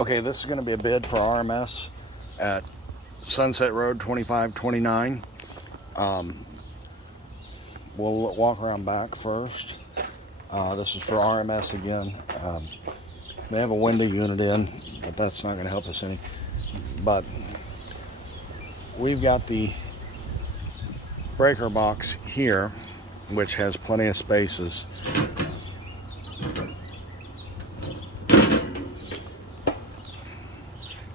Okay, this is going to be a bid for RMS at Sunset Road 2529. We'll walk around back first. This is for RMS again. They have a window unit in, but that's not going to help us any. But we've got the breaker box here, which has plenty of spaces.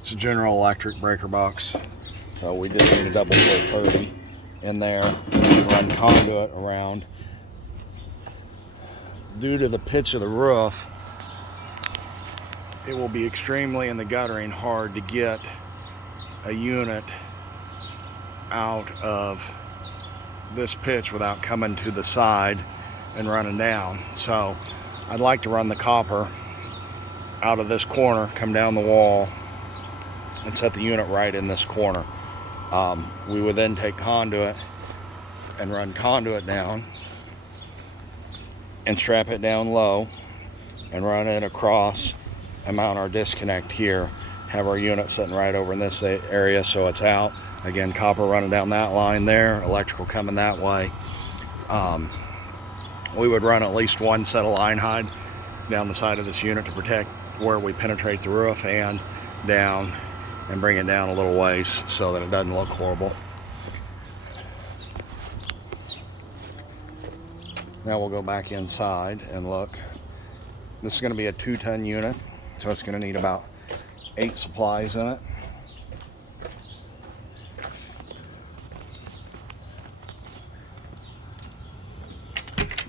It's a General Electric breaker box, so we just need a double pole 30 in there, run conduit around. Due to the pitch of the roof, it will be extremely in the guttering hard to get a unit out of this pitch without coming to the side and running down. So I'd like to run the copper out of this corner, come down the wall, and set the unit right in this corner. We would then take conduit and run conduit down and strap it down low and run it across and mount our disconnect here. Have our unit sitting right over in this area so it's out. Again, copper running down that line there, electrical coming that way. We would run at least one set of line hide down the side of this unit to protect where we penetrate the roof and down, and bring it down a little ways so that it doesn't look horrible. Now we'll go back inside and look. This is going to be a 2-ton unit, so it's going to need about 8 supplies in it.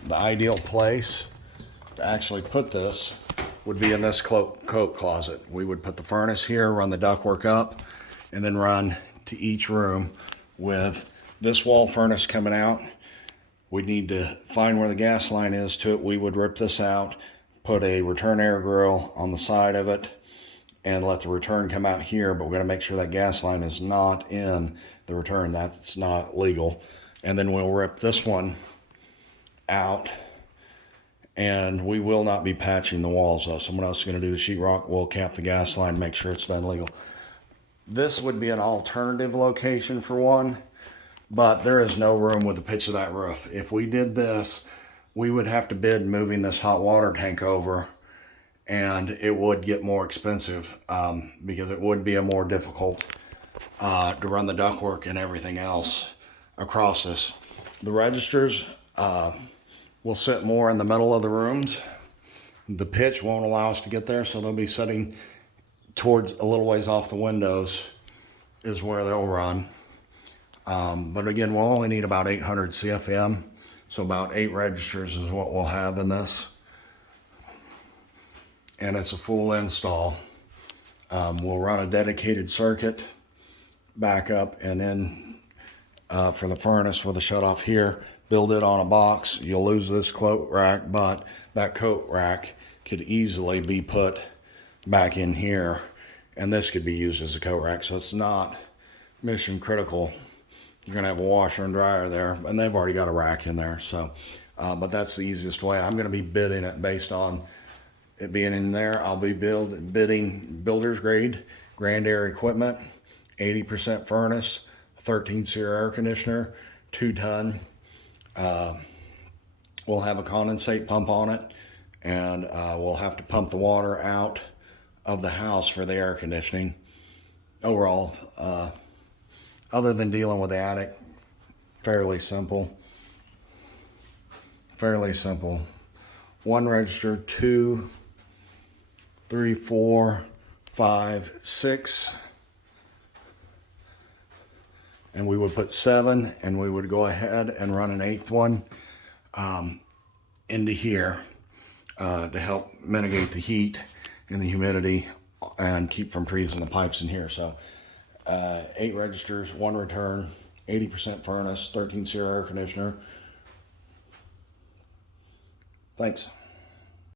The ideal place to actually put this would be in this coat closet. We would put the furnace here, run the ductwork up, and then run to each room with this wall furnace coming out. We'd need to find where the gas line is to it. We would rip this out, put a return air grill on the side of it, and let the return come out here, but we're gonna make sure that gas line is not in the return. That's not legal. And then we'll rip this one out, and we will not be patching the walls though. Someone else is going to do the sheetrock. We'll cap the gas line, make sure it's done legal. This would be an alternative location for one, but there is no room with the pitch of that roof. If we did this, we would have to bid moving this hot water tank over, and it would get more expensive because it would be a more difficult to run the ductwork and everything else across this. The registers will sit more in the middle of the rooms. The pitch won't allow us to get there, so they'll be sitting towards a little ways off the windows is where they'll run. But again, we'll only need about 800 CFM, so about 8 registers is what we'll have in this. And it's a full install. We'll run a dedicated circuit back up, and then for the furnace with a shut off here, build it on a box. You'll lose this coat rack, but that coat rack could easily be put back in here, and this could be used as a coat rack, so it's not mission critical. You're gonna have a washer and dryer there, and they've already got a rack in there, so but that's the easiest way. I'm gonna be bidding it based on it being in there. I'll be bidding builder's grade grand air equipment, 80% furnace, 13 SEER air conditioner, 2-ton. We'll have a condensate pump on it, and we'll have to pump the water out of the house for the air conditioning. Overall, other than dealing with the attic, fairly simple. Fairly simple. 1 register, 2, 3, 4, 5, 6. And we would put 7, and we would go ahead and run an 8th one into here to help mitigate the heat and the humidity and keep from freezing the pipes in here. So 8 registers, 1 return, 80% furnace, 13 SEER air conditioner. Thanks.